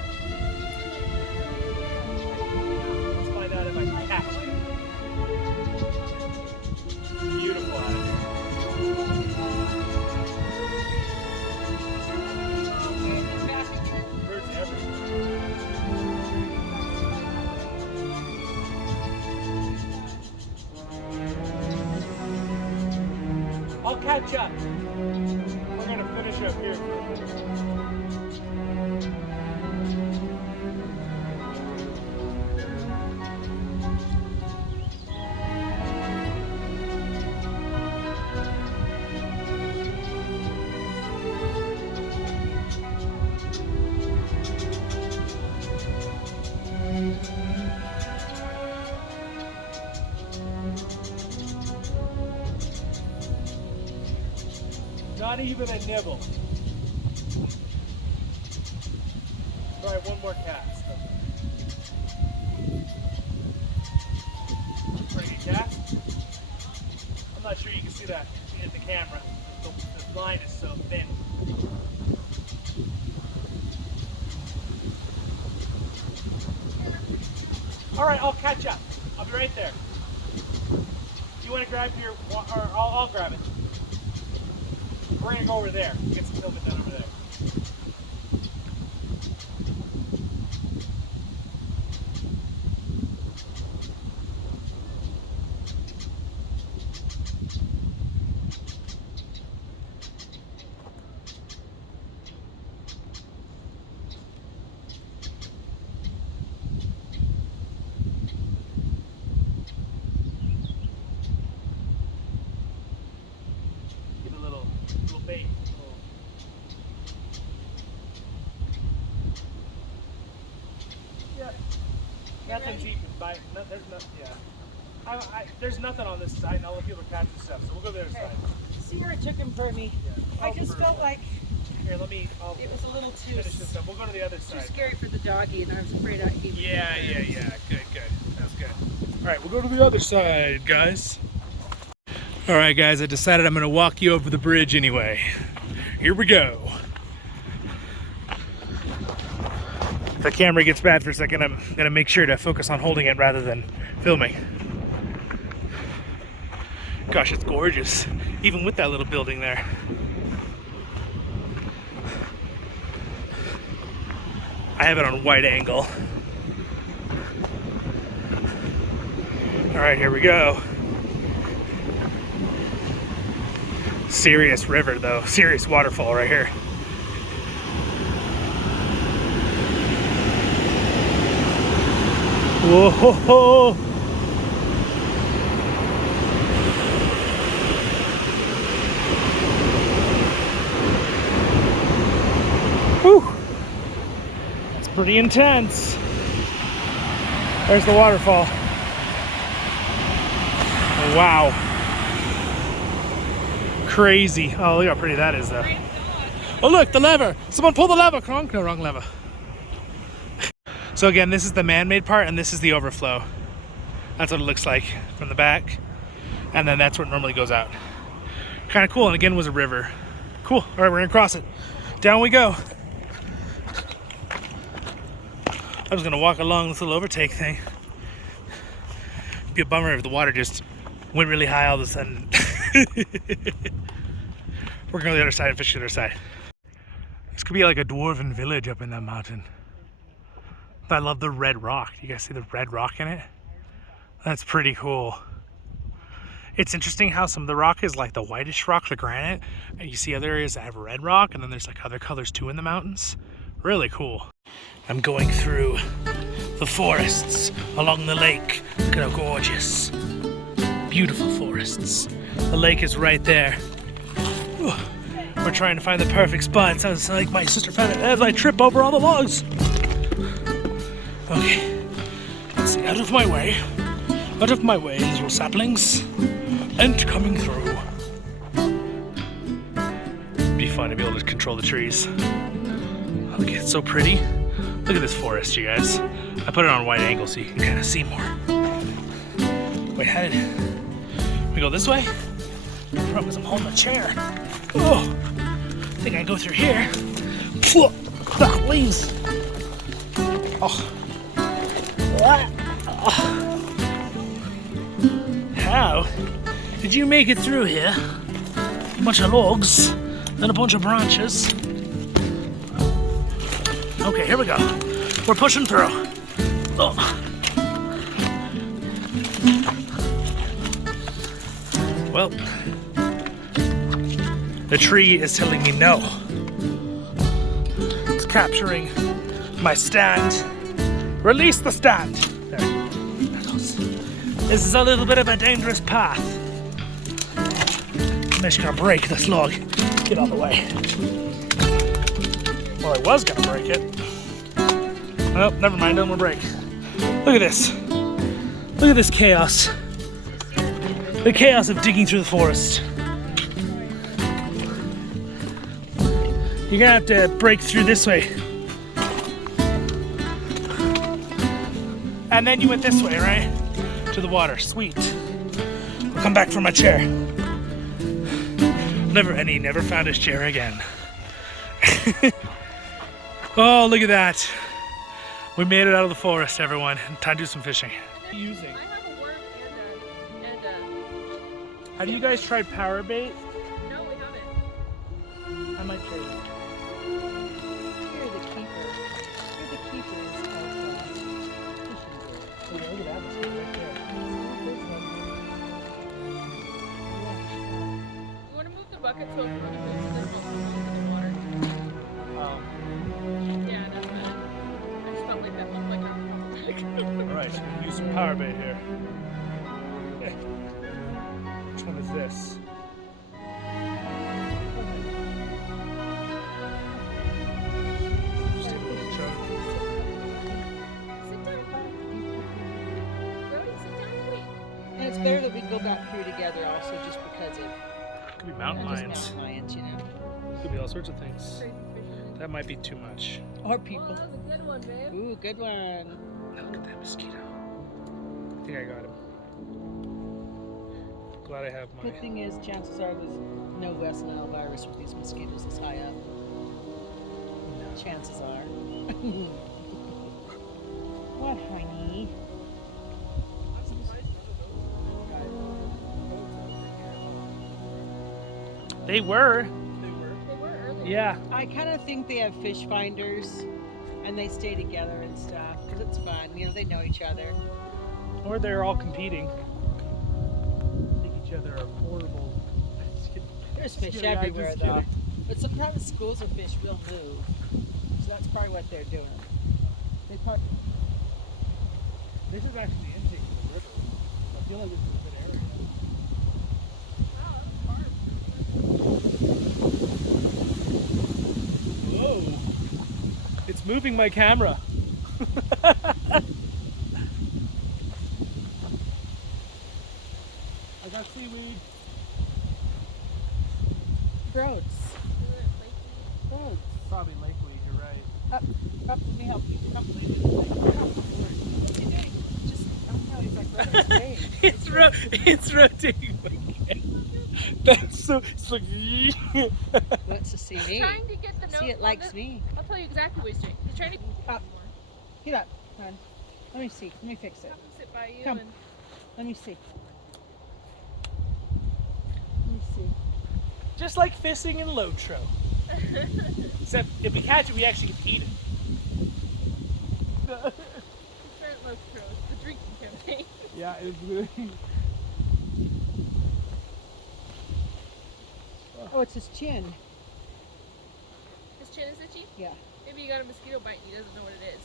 Let's find out if I can catch it. Beautiful out of here. Birds everywhere. I'll catch up. We're gonna finish up here. Not even a nibble. All right, one more cast. Pretty good cast. I'm not sure you can see that in the camera. The line is so thin. All right, I'll catch up. I'll be right there. You want to grab your, or I'll grab it. We're gonna go over there. Get some filming done over there. Give it a little bait. Nothing's eaten. There's nothing. Yeah. There's nothing on this side, and all the people are catching stuff. So we'll go to the other side. Sierra took him for me. Yeah. I just felt like Here, I'll it was a little too finish this up. We'll go to the other too side. scary for the doggy, and I was afraid I'd keep. Yeah. Good. That's good. All right, we'll go to the other side, guys. All right, guys, I decided I'm gonna walk you over the bridge anyway. Here we go. If the camera gets bad for a second, I'm gonna make sure to focus on holding it rather than filming. Gosh, it's gorgeous, even with that little building there. I have it on wide angle. All right, here we go. Serious river though, serious waterfall right here. Whoa ho ho! Whew! That's pretty intense. There's the waterfall. Wow. Crazy. Oh, look how pretty that is though. Oh look, the lever. Someone pull the lever, Kronk. No, wrong lever. So again, this is the man-made part and this is the overflow. That's what it looks like from the back. And then that's where it normally goes out. Kind of cool, and again was a river. Cool, all right, we're gonna cross it. Down we go. I was gonna walk along this little overtake thing. It'd be a bummer if the water just went really high all of a sudden. We're going to the other side and fish the other side. This could be like a dwarven village up in that mountain. I love the red rock. You guys see the red rock in it? That's pretty cool. It's interesting how some of the rock is like the whitish rock, the granite, and you see other areas that have red rock, and then there's like other colors too in the mountains. Really cool. I'm going through the forests along the lake. Look at how gorgeous. Beautiful forests. The lake is right there. Ooh. We're trying to find the perfect spot. It sounds like my sister found it as I trip over all the logs. Okay. Let's see. Out of my way. Out of my way, little saplings. And coming through. Be fun to be able to control the trees. Look, it's so pretty. Look at this forest, you guys. I put it on wide angle so you can kind of see more. Wait, how did we go this way? I promise I'm holding a chair. Oh, I think I can go through here. Please. Oh. How did you make it through here? A bunch of logs and a bunch of branches. Okay, here we go. We're pushing through. Oh. Well, the tree is telling me no. It's capturing my stand. Release the stand. There it goes. This is a little bit of a dangerous path. I'm just gonna break this log. Get out of the way. Well, I was gonna break it. Oh, never mind, no more break. Look at this. Look at this chaos. The chaos of digging through the forest. You're gonna have to break through this way. And then you went this way, right? To the water. Sweet. We'll come back for my chair. And he never found his chair again. Oh, look at that. We made it out of the forest, everyone. Time to do some fishing. Using. I have a worm and a Have you guys tried power bait? no, we haven't. I might try that. You're the keeper. You're the keepers of fishing gear. Oh, yeah, look at that. It's right there. You want to move the bucket so it really moves and then it also moves in the water? Yeah, that's bad. I just felt like that looked like a Alright, so we'll use some power bait here. Okay. Which one is this? Just take a little chunk. Sit down. it's better that we go back through together also just because of Could be mountain just lions. mountain lions, you know. Could be all sorts of things. Crazy fisherman. That might be too much. Or Oh, people. that was a good one, babe. Ooh, good one. Look at that mosquito. I think I got him. Glad I have Good my. thing is, chances are there's no West Nile virus with these mosquitoes this high up. No. Chances are. What, honey? They were. They were earlier. Yeah. I kind of think they have fish finders, and they stay together and stuff because it's fun. You know, they know each other. Or they're all competing. I think each other are horrible. There's Just fish kidding, I'm everywhere, just though. kidding. But sometimes schools of fish will move, so that's probably what they're doing. They probably. This is actually the intake of the river. I feel like this is a good area. Whoa. It's moving my camera. I got seaweed. Broads. Broads. Probably lakeweed, you're right. Up, let me help you. Come, lady. What's he doing? Just, I don't know, he's like running away. It's rotating my camera. That's so. It's like. Wants to see me. Trying to get the note. See, it on likes the- me. I'll tell you exactly what he's doing. He's trying to Up. Get up, hon. Let me see. Let me fix it. have him sit by you Come. and Let me see. Let me see. Just like fishing in LOTRO. Except if we catch it, we actually get to eat it. current LOTRO, the drinking campaign. Yeah, it was really. Oh, it's his chin. His chin is itchy. Yeah. Maybe he got a mosquito bite and he doesn't know what it is.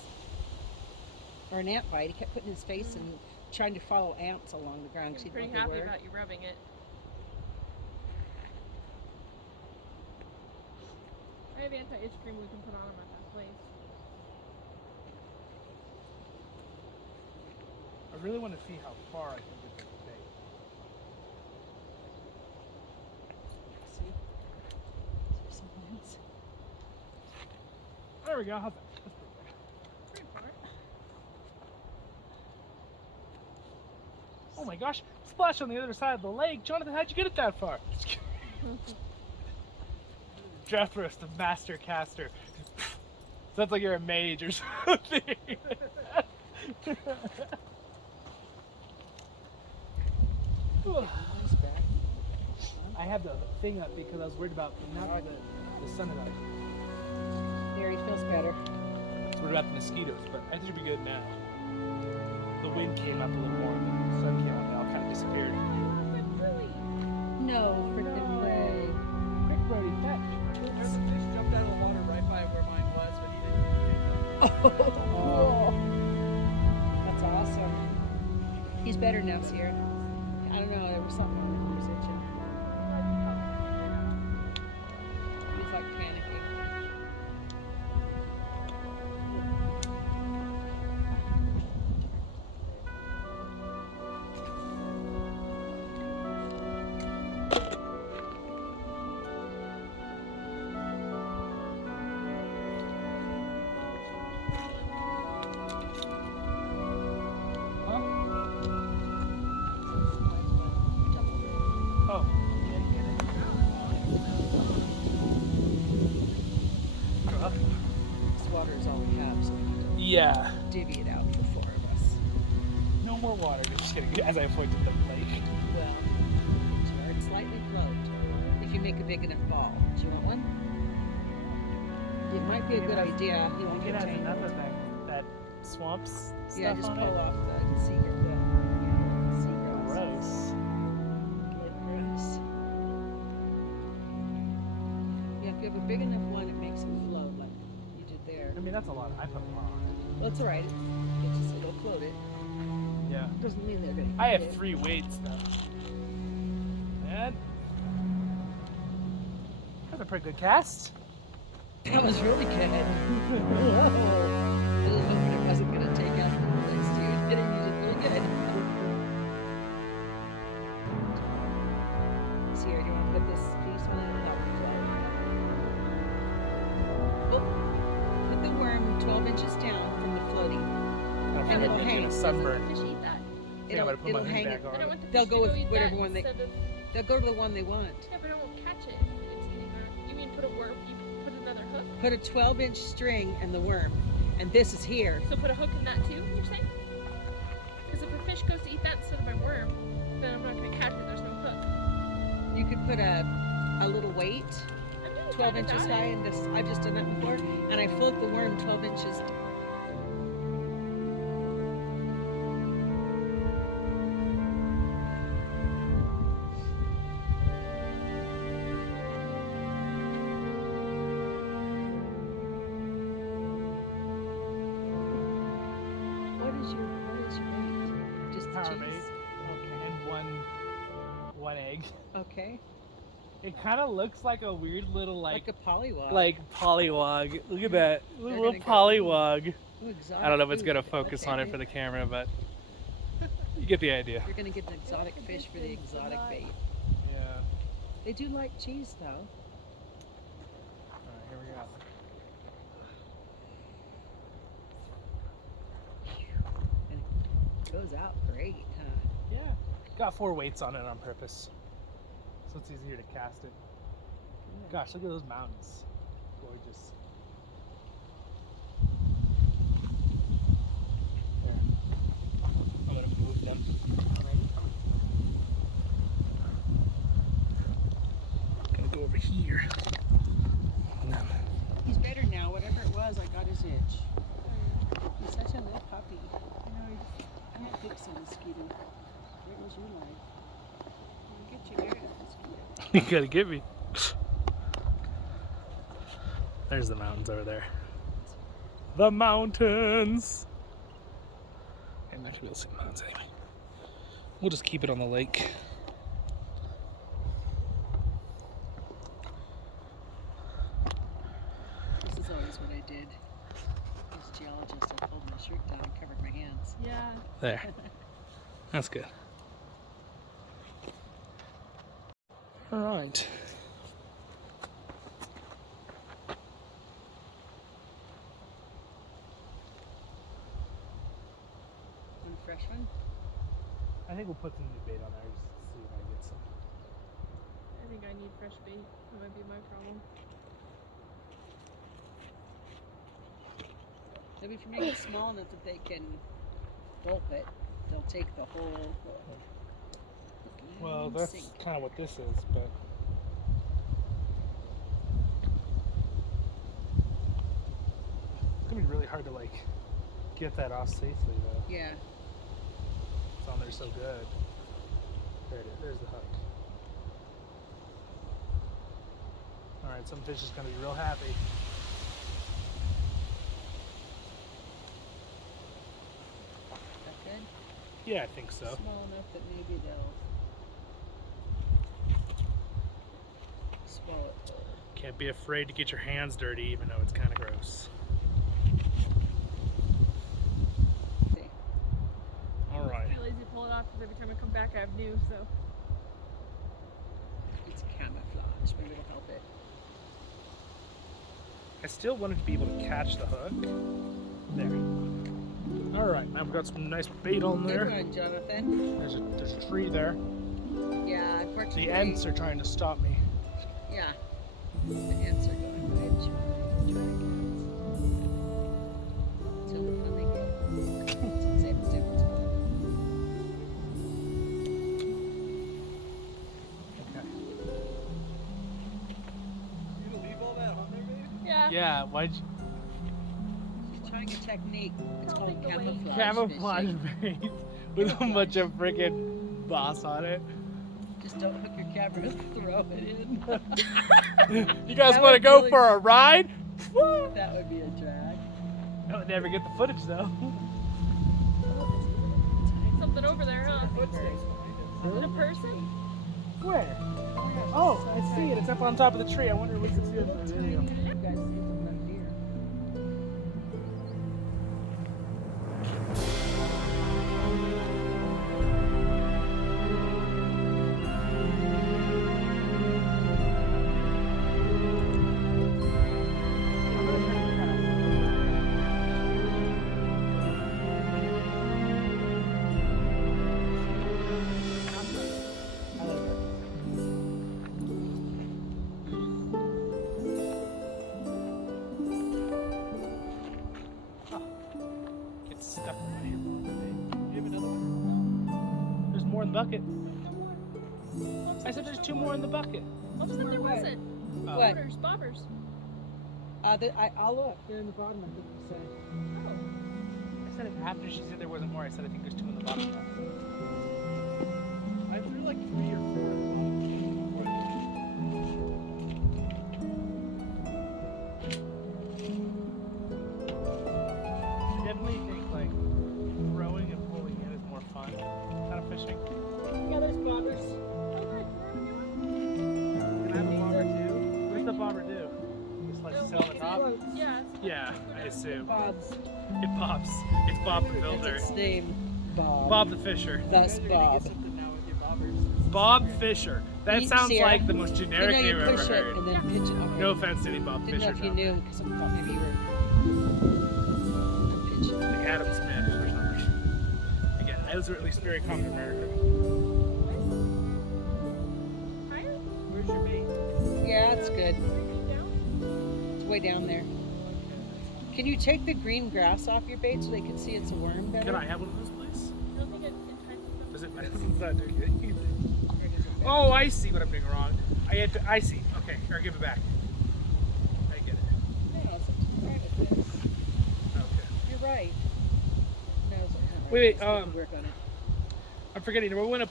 Or an ant bite. He kept putting his face and trying to follow ants along the ground. 'cause he I'm didn't pretty know they happy were. about you rubbing it. I have anti-itch cream we can put on him at that place. I really want to see how far I can get this bait. See? There's some ants. There we go. How's that? That's pretty good. Pretty far. Oh my gosh! Splash on the other side of the lake. Jonathan, how'd you get it that far? Jethros, the master caster. Sounds like you're a mage or something. Nice back. I have the thing up because I was worried about not the sun and There, he feels better. I was worried about the mosquitoes, but I think it'll be good now. The wind came up a little more, and the sun came up, and it all kind of disappeared. No, freaking way. quick Brody fetch. There's a fish jumped out of the water right by where mine was, but he didn't. Oh, that's awesome. He's better now, Sierra. I don't know, there was something on him. He was itching. He's like panicking. Oh. This water is all we have, so we need Yeah. to divvy it out for 4 of us. No more water. Just kidding. As I pointed the lake. Well, sure, it's slightly float. If you make a big enough ball. Do you want one? It might be a good idea. You won't It get has tangled. enough of that swamps stuff Yeah, just on pull it. off the seagrass. Gross. Like grass. Yeah, if you have a big enough one, it makes it float like you did there. I mean, that's a lot. I put a lot on Well, it's alright. It'll float it. it. Yeah. Doesn't mean they're gonna I eat have it. 3 weights now. And that's a pretty good cast. That was really good. Whoa. I was hoping it wasn't gonna take out the place, dude. But you did really good. sunburn. Fish eat that. I think I'm gonna put my It'll hoodie hang back it. I don't on. want the They'll fish go to with eat whatever that one they- instead of- They'll go to the one they want. Yeah, but I won't catch it if it's eating that. You mean put a worm? You put another hook? Put a 12-inch string and the worm, and this is here. So put a hook in that too, you're saying? Because if a fish goes to eat that instead of my worm, then I'm not going to catch it. There's no hook. You could put a little weight, I'm doing 12 kinda inches that. high, and this, I've just done that before, and I float the worm 12 inches. What is your weight? Just the Power cheese? bait. Okay. And one egg. Okay. It kind of looks like a weird little Like a pollywog. pollywog. Look at that They're little gonna go- pollywog. Ooh, exotic I don't know if it's food. gonna That's focus on it for handy. the camera, but you get the idea. You're gonna get an exotic fish for the exotic bait. Yeah. They do like cheese though. All right, here we go. And it goes out great, huh? Yeah. Got 4 weights on it on purpose, so it's easier to cast it. Gosh, look at those mountains. Gorgeous. There. I'm gonna move them. Gonna go over here. And then He's better now. Whatever it was, I got his itch. He's such a little puppy. I know. I can't fix a mosquito. Where was your life? I'll get you there, mosquito. you gotta get me. There's the mountains over there. The mountains! I'm not gonna be able to see the mountains anyway. We'll just keep it on the lake. This is always what I did. As a geologist, I pulled my shirt down and covered my hands. Yeah. There. That's good. Alright. One fresh one. I think we'll put some new bait on there just to see if I get some. I think I need fresh bait. That might be my problem. Maybe if you make it small enough that they can gulp it, they'll take the whole. Well, that's sink. kind of what this is, but. It's gonna be really hard to get that off safely though. Yeah. It's on there so good. There it is. There's the hook. Alright, some fish is gonna be real happy. That good? Yeah, I think so. Small enough that maybe they'll swallow it whole. Can't be afraid to get your hands dirty, even though it's kind of gross. See? Alright. I'm too lazy to pull it off because every time I come back I have new, so. It's camouflage. Maybe it'll help it. I still wanted to be able to catch the hook. There. Alright, now we've got some nice bait on Good there. one, Jonathan. There's a tree there. Yeah, unfortunately. The ants are trying to stop me. Yeah. The ants are going by. Till the fun they get. Same as difference. Okay. You gonna leave all that on there, babe? Yeah. Yeah, why'd you... She's trying a technique. It's I'll called take the weight. camouflage. Camouflage fishing. bait with a bunch of freaking boss on it. Just don't hook your camera and throw it in. You guys That want to would go really- for a ride? That would be a drag. I would never get the footage though. Something over there, huh? Footsteps behind Is it a person? Where? Oh, I see it. It's up on top of the tree. I wonder what's it doing. You guys see the front deer. bucket. I said there's 2 more in the bucket. What was it? There wasn't. Oh. What? Bobbers, bobbers. I'll look. They're in the bottom, I think you said. Oh. I said it after she said there wasn't more. I said I think there's 2 in the bottom. I threw like 3 or 4. I definitely think like throwing and pulling in is more fun kind of fishing. Yeah, there's bobbers. Can I have a bobber too? What does the bobber do? Just like sit on the top? Yeah. Yeah, I assume. Bob's. It pops. It's Bob the Builder. It's its name. Bob. Bob the Fisher. Thus Get Bob. something now with your bobbers. Bob Fisher. That You sounds see like her? the most generic you name know, I've you ever push it heard. and then pitch it. Okay. No offense to any Bob Didn't know Fishers if you out there. knew because I thought maybe you were pitching. Like Adam Smith or something. Again, those are at least very common in America. Higher? Where's your bait? Yeah, that's good. Down? It's way down there. Can you take the green grass off your bait so they can see it's a worm better? Can I have one of those, please? I don't think it entices them. Does it? It's not doing it either. Oh, I see what I'm doing wrong. I see. Okay, here, give it back. I get it. No, something wrong with this. Okay. You're right. No, it's not right. Wait, Let's work on it. I'm forgetting. I want to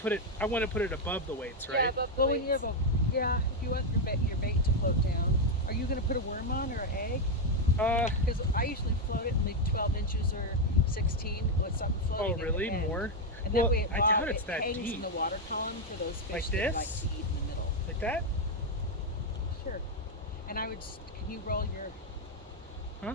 put it above the weights, right? Yeah, but Well, when you have a, yeah, if you want your bait to float down, are you going to put a worm on or an egg? Because I usually float it in like 12 inches or 16 with something floating. Oh, really? At the end. More? And Well, that way I doubt it's that hangs deep. in the water column for those fish Like that like this? to eat in the middle. Like that? Sure. And I would, can you roll your, Huh?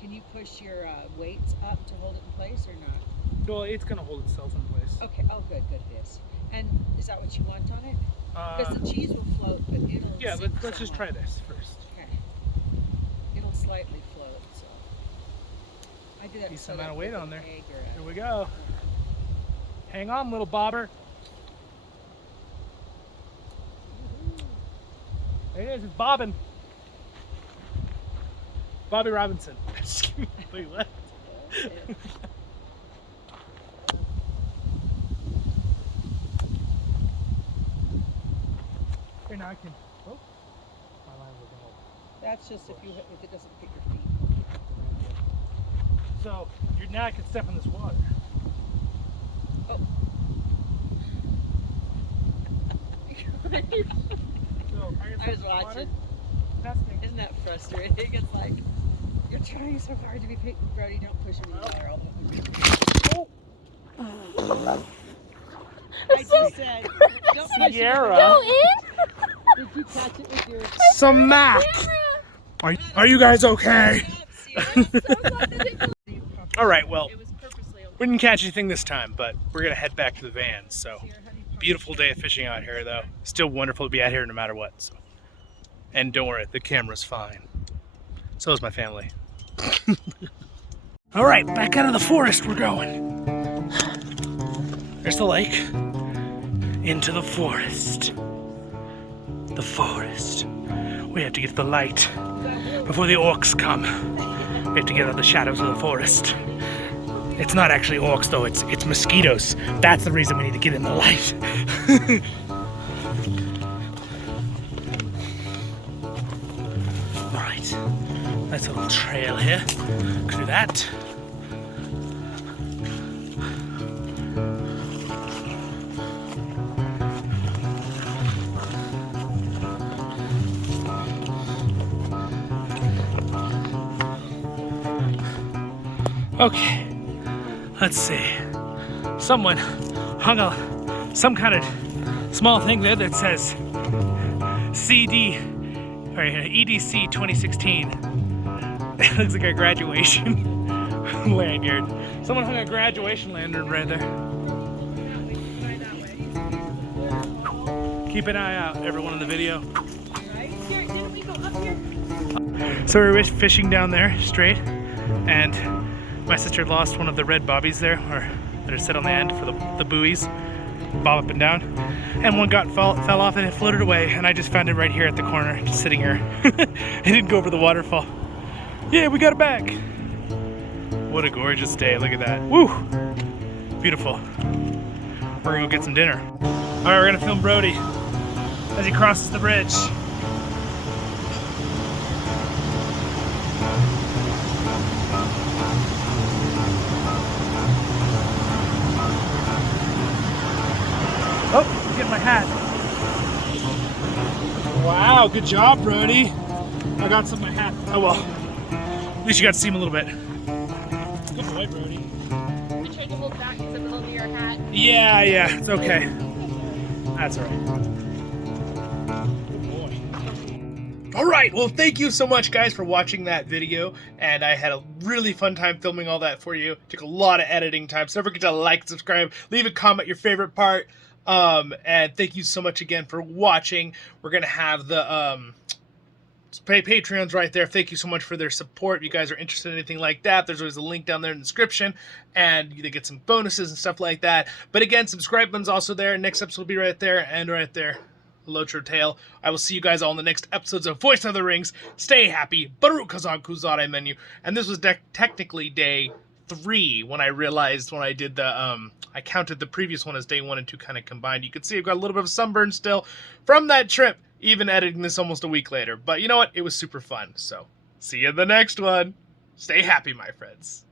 Can you push your weights up to hold it in place or not? Well, it's gonna hold itself in place. Okay, oh good, it is. And is that what you want on it? Because the cheese will float, but it'll Yeah, sink let's just somewhat. try this first. Okay. It'll slightly float, so. I do that. Decent so amount that of weight with on an there. egg or a- Here we go. Hang on, little bobber. There it is. It's bobbing. Bobby Robinson. Wait, what? Here, now I can. Oh, my line was all. That's just if it doesn't fit your feet. So now I can step in this water. Oh. So, I was watching. Testing. Isn't that frustrating? It's like you're trying so hard to be picky, Brody. Don't push any water all over. Oh. I just said, don't push it. Sierra. Go in? Did you catch it with your? Smack. Are you guys okay? All right. Well, It was purposely open. we didn't catch anything this time, but we're gonna head back to the van. So beautiful day of fishing out here, though. Still wonderful to be out here no matter what. So. And don't worry, the camera's fine. So is my family. All right, back out of the forest we're going. There's the lake. Into the forest. The forest. We have to get to the light before the orcs come. We have to get out of the shadows of the forest. It's not actually orcs though, it's mosquitoes. That's the reason we need to get in the light. Alright, nice little trail here. Go through that. Okay, let's see. Someone hung some kind of small thing there that says CD or EDC 2016. It looks like a graduation lanyard. Someone hung a graduation lanyard right there. Keep an eye out, everyone in the video. Didn't we go up here? So we were fishing down there straight, and my sister lost one of the red bobbies there, or that are set on the end for the buoys, bob up and down, and one fell off and it floated away, and I just found it right here at the corner, just sitting here. It didn't go over the waterfall. Yeah, we got it back. What a gorgeous day! Look at that. Woo! Beautiful. We're gonna go get some dinner. All right, we're gonna film Brodie as he crosses the bridge. Oh, get my hat. Wow, good job, Brodie. I got some of my hat. Oh well. At least you got to see him a little bit. Good boy, Brodie. I tried to hold back because of the over your hat. Yeah, it's okay. That's all right. Good boy. All right, well, thank you so much, guys, for watching that video. And I had a really fun time filming all that for you. Took a lot of editing time. So don't forget to like, subscribe, leave a comment, your favorite part. And thank you so much again for watching. We're going to have the Patreons right there. Thank you so much for their support. If you guys are interested in anything like that, there's always a link down there in the description, and you get some bonuses and stuff like that. But again, subscribe button's also there. Next episode will be right there, and right there, LOTRO tail. I will see you guys all in the next episodes of Voice of the Rings. Stay happy. Baruch Kazan Kuzare menu. And this was technically day 3 when I realized when I did the I counted the previous one as day 1 and 2 kind of combined. You can see I've got a little bit of sunburn still from that trip, even editing this almost a week later. But you know what? It was super fun. So see you in the next one. Stay happy, my friends.